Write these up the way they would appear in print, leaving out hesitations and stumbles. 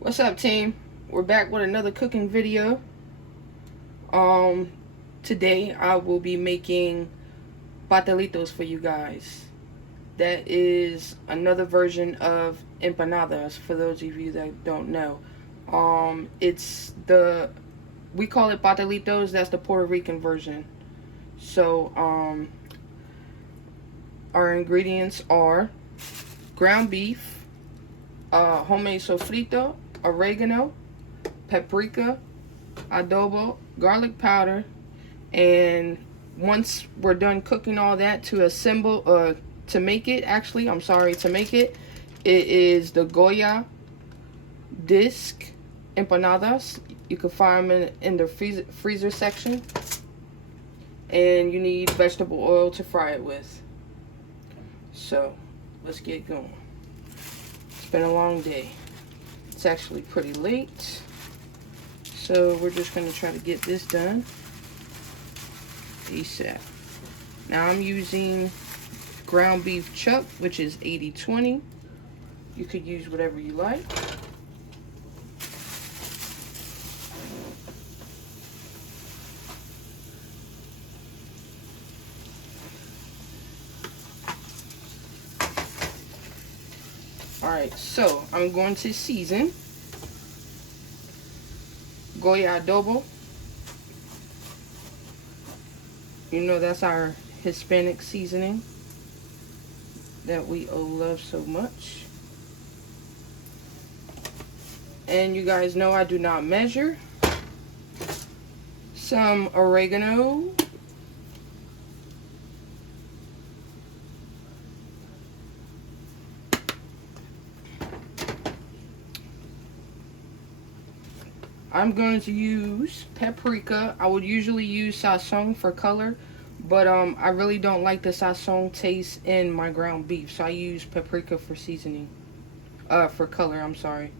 What's up, team? We're back with another cooking video. Today I will be making pastelillos for you guys. That is another version of empanadas for those of you that don't know. We call it pastelillos. That's the Puerto Rican version. So, our ingredients are ground beef, homemade sofrito, oregano, paprika, adobo, garlic powder, and once we're done cooking all that to make it, it is the Goya disc empanadas. You can find them in the freezer section, and you need vegetable oil to fry it with. So let's get going. It's been a long day. It's actually pretty late, so we're just going to try to get this done ASAP. Now I'm using ground beef chuck, which is 80/20. You could use whatever you like. Alright, so I'm going to season Goya adobo. You know, that's our Hispanic seasoning that we love so much. And you guys know I do not measure. Some oregano. I'm going to use paprika. I would usually use sazon for color, but I really don't like the sazon taste in my ground beef, so I use paprika for seasoning. For color, I'm sorry.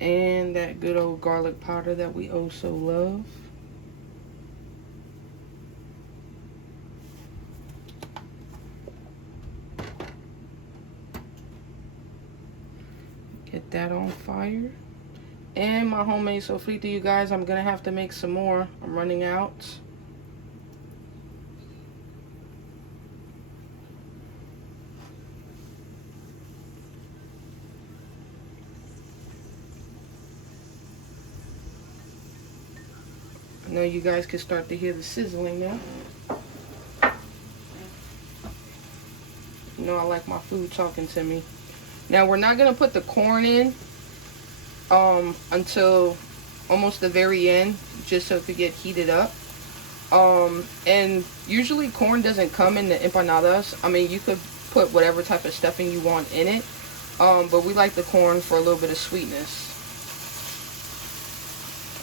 And that good old garlic powder that we oh so love. Get that on fire. And my homemade sofrito, you guys, I'm gonna have to make some more. I'm running out. I know you guys can start to hear the sizzling now. You know I like my food talking to me. Now we're not gonna put the corn in until almost the very end, just so it could get heated up. And usually corn doesn't come in the empanadas. I mean, you could put whatever type of stuffing you want in it, but we like the corn for a little bit of sweetness.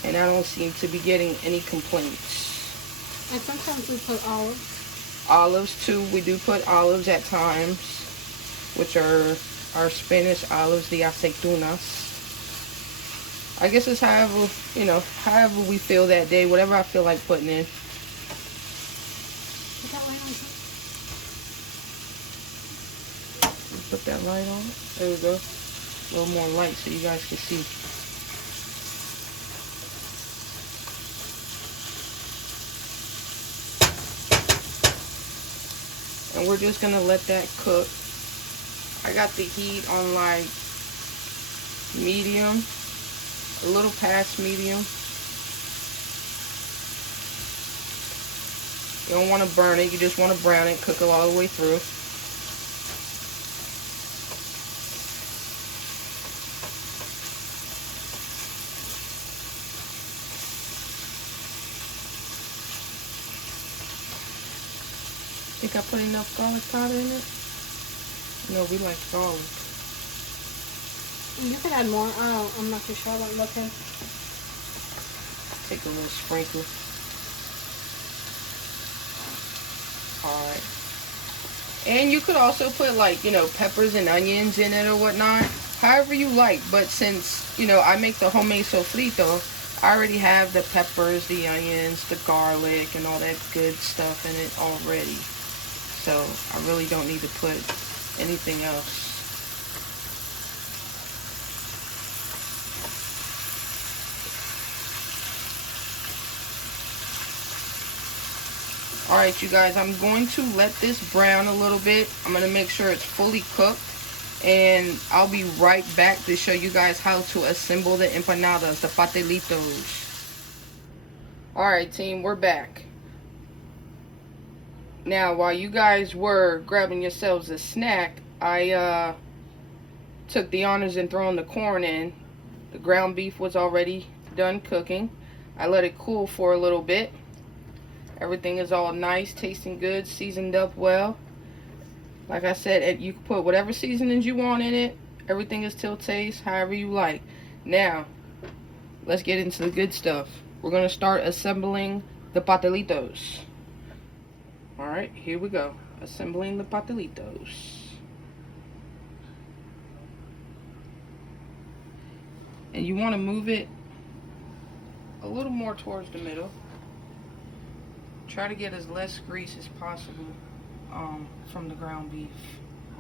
And I don't seem to be getting any complaints. And sometimes we put olives. Olives too. We do put olives at times, which are our Spanish olives, the aceitunas. I guess it's however, however we feel that day, whatever I feel like putting in. Put that light on. Put that light on. There we go. A little more light so you guys can see. And we're just gonna let that cook. I got the heat on like medium, a little past medium. You don't want to burn it, you just want to brown it, cook it all the way through. Think I put enough garlic powder in it? No, we like garlic. You could add more. Oh, I'm not too sure about looking. Take a little sprinkle. Alright. And you could also put like, peppers and onions in it or whatnot. However you like. But since, I make the homemade sofrito, I already have the peppers, the onions, the garlic, and all that good stuff in it already. So I really don't need to put anything else. Alright, you guys, I'm going to let this brown a little bit. I'm going to make sure it's fully cooked. And I'll be right back to show you guys how to assemble the empanadas, the pastelitos. Alright, team, we're back. Now, while you guys were grabbing yourselves a snack, I took the honors in throwing the corn in. The ground beef was already done cooking. I let it cool for a little bit. Everything is all nice, tasting good, seasoned up well. Like I said, you can put whatever seasonings you want in it. Everything is to taste, however you like. Now, let's get into the good stuff. We're going to start assembling the pastelitos. Alright, here we go. Assembling the pastelitos. And you want to move it a little more towards the middle. Try to get as less grease as possible from the ground beef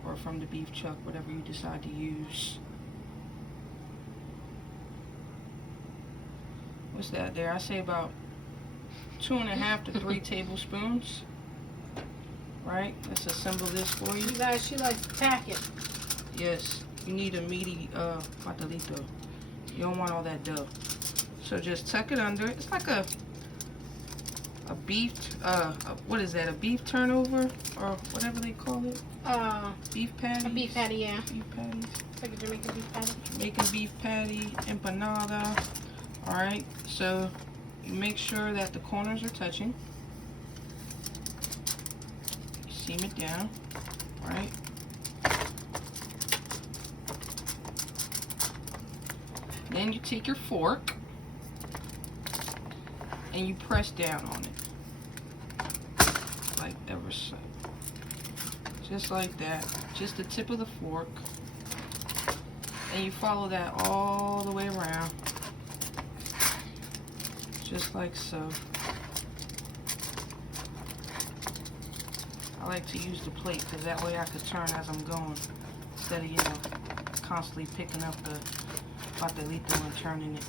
or from the beef chuck, whatever you decide to use. What's that there? I say about 2.5 to 3 tablespoons. Right? Let's assemble this for you. You guys, she likes to pack it. Yes, you need a meaty pastelito. You don't want all that dough. So just tuck it under. It's like a beef, what is that? A beef turnover or whatever they call it? Beef patty. A beef patty, yeah. Beef patties. It's like a Jamaican beef patty. Jamaican beef patty, empanada. All right. So you make sure that the corners are touching. Seam it down. All right. Then you take your fork and you press down on it, like ever so, just like that, just the tip of the fork, and you follow that all the way around, just like so. I like to use the plate because that way I could turn as I'm going, instead of, you know, constantly picking up the pastelito and turning it.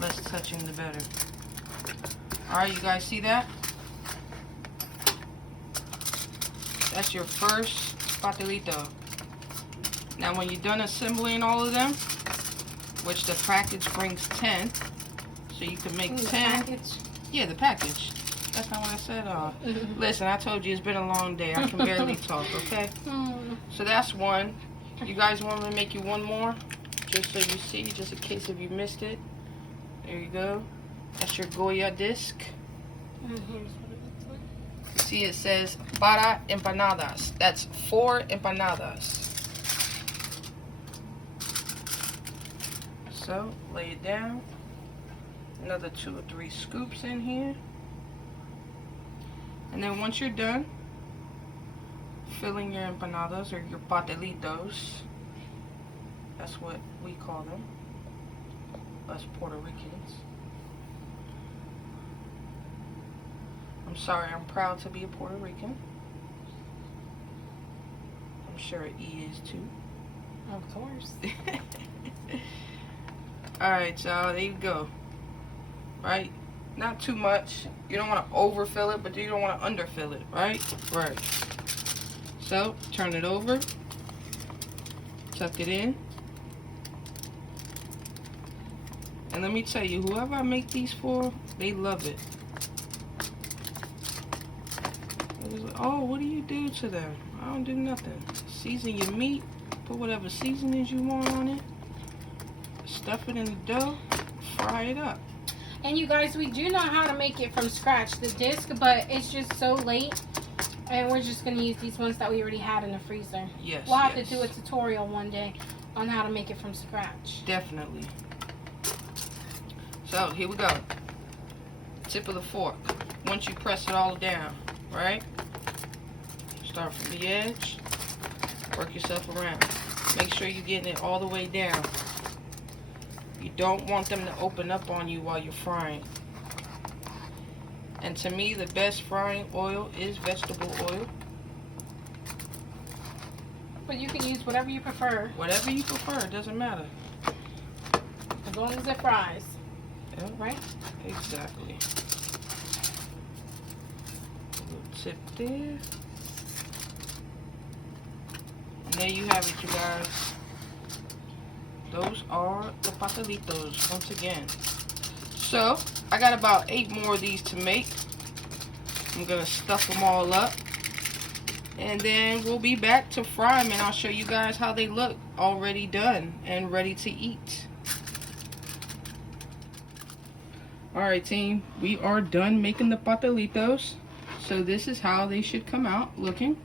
Less touching, the better. Alright, you guys see that? That's your first pastelito. Now when you're done assembling all of them, which the package brings 10, so you can make 10. Package? Yeah, the package. That's not what I said. Listen, I told you it's been a long day. I can barely talk, okay? So that's one. You guys want me to make you one more? Just so you see, just in case if you missed it. There you go. That's your Goya disc. See, it says para empanadas. That's 4 empanadas. So, lay it down. Another 2 or 3 scoops in here. And then once you're done filling your empanadas or your pastelitos, that's what we call them, us Puerto Ricans. I'm sorry, I'm proud to be a Puerto Rican. I'm sure E is too. Of course. Alright, so there you go. Right? Not too much. You don't want to overfill it, but you don't want to underfill it, right? Right. So, turn it over. Tuck it in. And let me tell you, whoever I make these for, they love it. Oh, what do you do to them? I don't do nothing. Season your meat. Put whatever seasonings you want on it. Stuff it in the dough. Fry it up. And you guys, we do know how to make it from scratch, the disc, but it's just so late. And we're just going to use these ones that we already had in the freezer. Yes, we'll have to do a tutorial one day on how to make it from scratch. Definitely. So, here we go. Tip of the fork. Once you press it all down, right? Start from the edge. Work yourself around. Make sure you're getting it all the way down. You don't want them to open up on you while you're frying. And to me, the best frying oil is vegetable oil. But you can use whatever you prefer. Whatever you prefer, it doesn't matter. As long as it fries. Yep. Right? Exactly. A little tip there. And there you have it, you guys. Those are the pastelillos once again. So, I got about 8 more of these to make. I'm going to stuff them all up. And then we'll be back to fry them, and I'll show you guys how they look already done and ready to eat. Alright team, we are done making the pastelillos. So this is how they should come out looking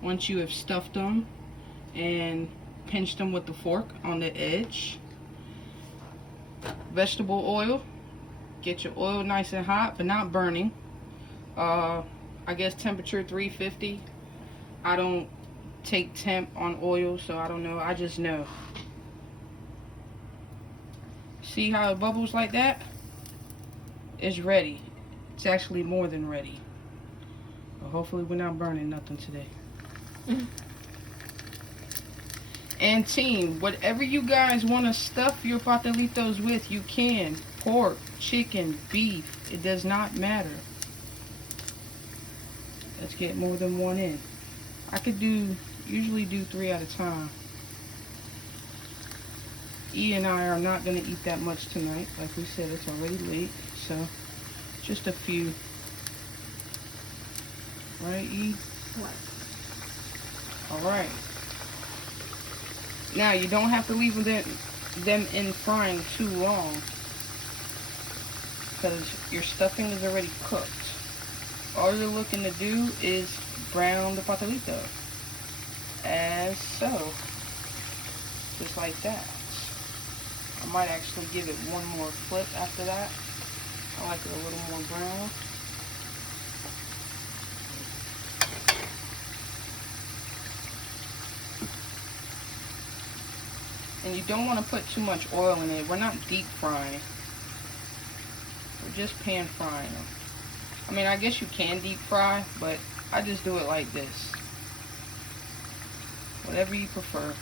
once you have stuffed them and pinched them with the fork on the edge. Vegetable oil. Get your oil nice and hot but not burning. I guess temperature 350. I don't take temp on oil, so I don't know. I just know. See how it bubbles like that? It's ready. It's actually more than ready. But hopefully we're not burning nothing today. And team, whatever you guys want to stuff your pastelillos with, you can. Pork, chicken, beef, it does not matter. Let's get more than one in. I could usually do 3 at a time. E and I are not going to eat that much tonight. Like we said, it's already late, so just a few. Right, E? What? Alright. Now, you don't have to leave them in frying too long, because your stuffing is already cooked. All you're looking to do is brown the pastelillo, as so, just like that. I might actually give it one more flip after that. I like it a little more brown. And you don't want to put too much oil in it. We're not deep frying. We're just pan frying them. I mean, I guess you can deep fry, but I just do it like this. Whatever you prefer.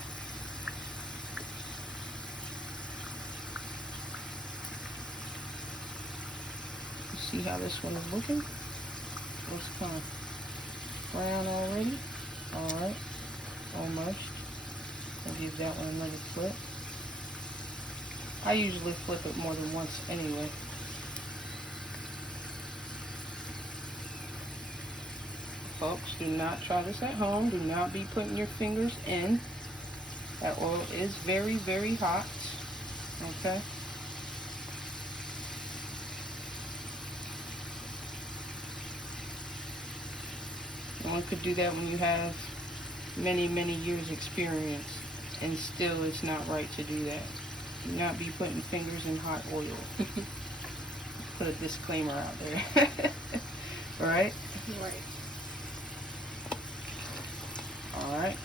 See how this one is looking? It's kind of brown already. Alright, almost. I'll give that one another flip. I usually flip it more than once anyway. Folks, do not try this at home. Do not be putting your fingers in. That oil is very, very hot. Okay? One could do that when you have many, many years experience, and still it's not right to do that. Do not be putting fingers in hot oil. Put a disclaimer out there. Alright? Right. Alright.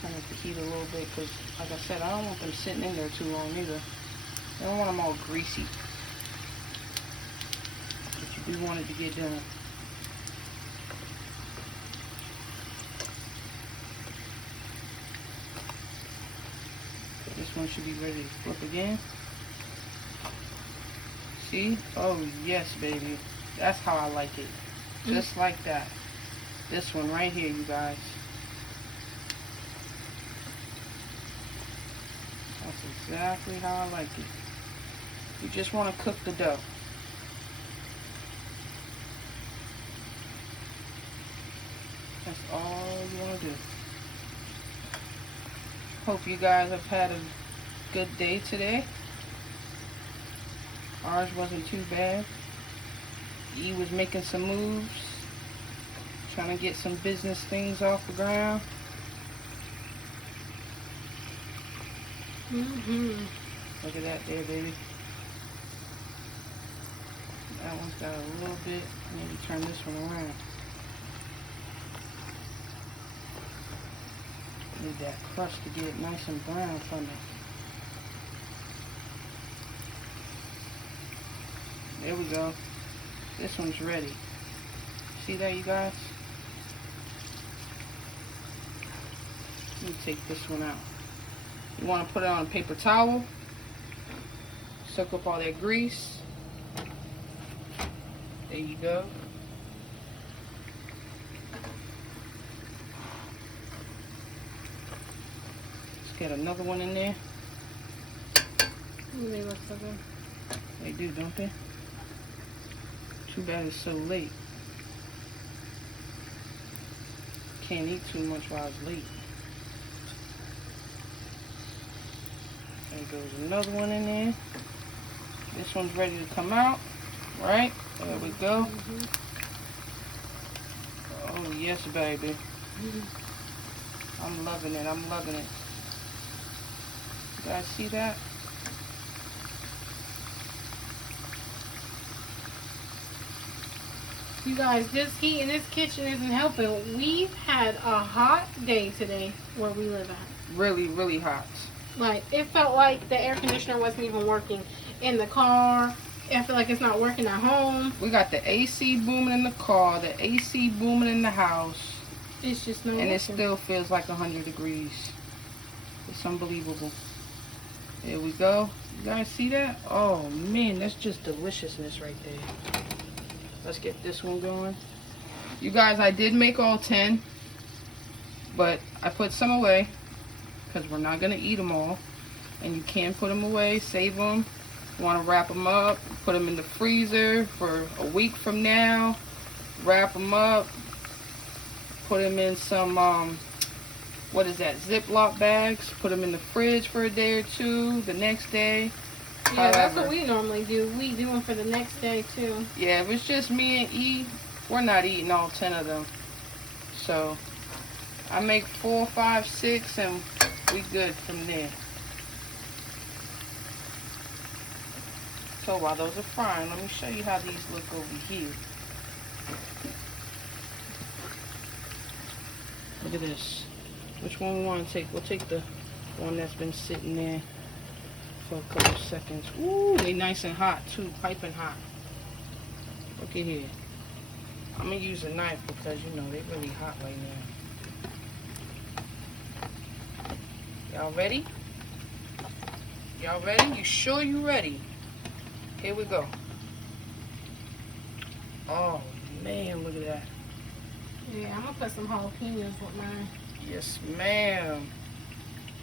Turn up the heat a little bit, because like I said, I don't want them sitting in there too long either. I don't want them all greasy. But you do want it to get done. This one should be ready to flip again. See? Oh yes, baby. That's how I like it. Just like that. This one right here, you guys. That's exactly how I like it. You just want to cook the dough. That's all you want to do. Hope you guys have had a good day today. Ours wasn't too bad. E was making some moves, trying to get some business things off the ground. Look at that there, baby. That one's got a little bit. Maybe turn this one around. Need that crust to get nice and brown for me. There we go. This one's ready. See that, you guys? Let me take this one out. You want to put it on a paper towel. Soak up all that grease. There you go. Let's get another one in there. They look so good. They do, don't they? Too bad it's so late. Can't eat too much while it's late. There goes another one in there. This one's ready to come out. Right? There we go. Oh, yes, baby. I'm loving it. I'm loving it. You guys see that? You guys, this heat in this kitchen isn't helping. We've had a hot day today where we live at. Really, really hot. Like, it felt like the air conditioner wasn't even working in the car. I feel like it's not working at home. We got the AC booming in the car, the AC booming in the house. It's just no And working. it still feels like 100 degrees. It's unbelievable. There we go. You guys see that? Oh, man, that's just deliciousness right there. Let's get this one going. You guys, I did make all 10, but I put some away because we're not going to eat them all. And you can put them away, save them. Want to wrap them up, put them in the freezer for a week from now. Wrap them up, put them in some, what is that, Ziploc bags. Put them in the fridge for a day or two, the next day. Yeah, that's what we normally do. We do them for the next day, too. Yeah, if it's just me and E, we're not eating all 10 of them. So, I make 4, 5, 6, and we good from there. So while those are frying, let me show you how these look over here. Look at this. Which one we want to take? We'll take the one that's been sitting there for a couple seconds. Ooh, they nice and hot too, piping hot. Look at here. I'm gonna use a knife because you know they're really hot right now. Y'all ready? Y'all ready? You sure you ready? Here we go. Oh man, look at that. Yeah, I'm gonna put some jalapenos with mine. Yes, ma'am.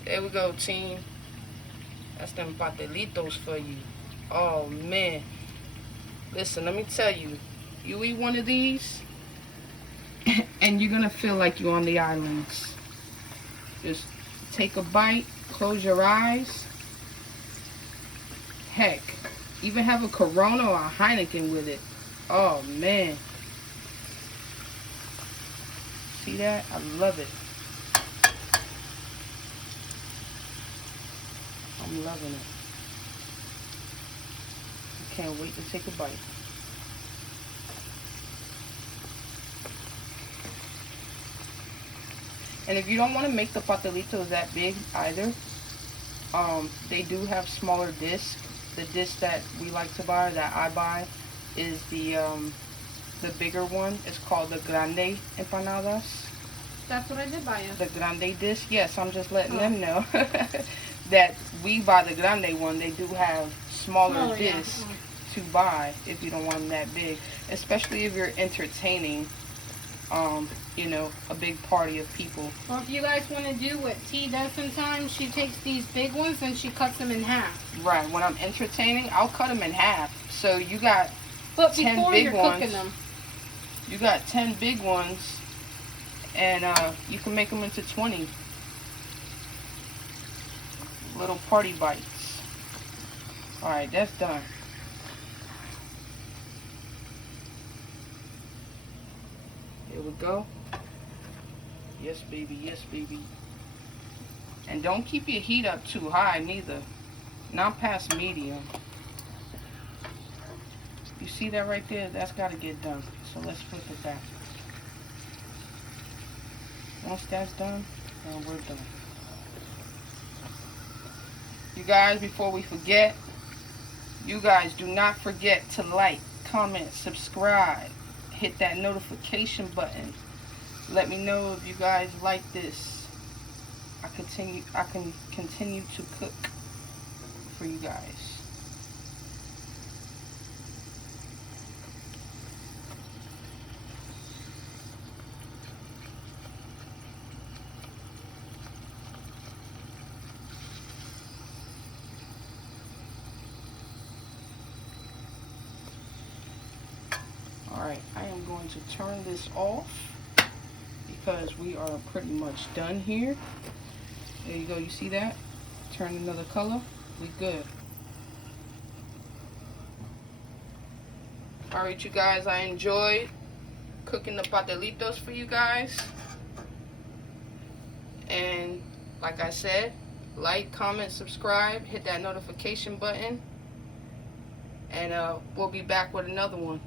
There we go, team. That's them pastelillos for you. Oh, man. Listen, let me tell you. You eat one of these, and you're going to feel like you're on the islands. Just take a bite, close your eyes. Heck, even have a Corona or a Heineken with it. Oh, man. See that? I love it. I'm loving it. I can't wait to take a bite. And if you don't want to make the pastelillos that big either, they do have smaller discs. The disc that we like to buy, that I buy, is the bigger one. It's called the grande empanadas. That's what I did buy you. The grande disc. Yes, I'm just letting them know that we buy the grande one. They do have smaller discs to buy if you don't want them that big, especially if you're entertaining you know, a big party of people. Or if you guys want to do what T does sometimes, she takes these big ones and she cuts them in half. Right. When I'm entertaining, I'll cut them in half. So you got but 10 before big you're ones. Cooking them. You got 10 big ones, and you can make them into 20 little party bites. All right, that's done. Here we go. Yes, baby. Yes, baby. And don't keep your heat up too high, neither. Not past medium. You see that right there? That's got to get done. So let's flip it back. Once that's done, then we're done. You guys, before we forget, You guys do not forget to like, comment, subscribe, hit that notification button. Let me know if you guys like this. I can continue to cook for you guys. Alright, I am going to turn this off because we are pretty much done here. There you go, you see that? Turn another color. We good. Alright, you guys, I enjoyed cooking the pastelillos for you guys. And like I said, like, comment, subscribe, hit that notification button. And we'll be back with another one.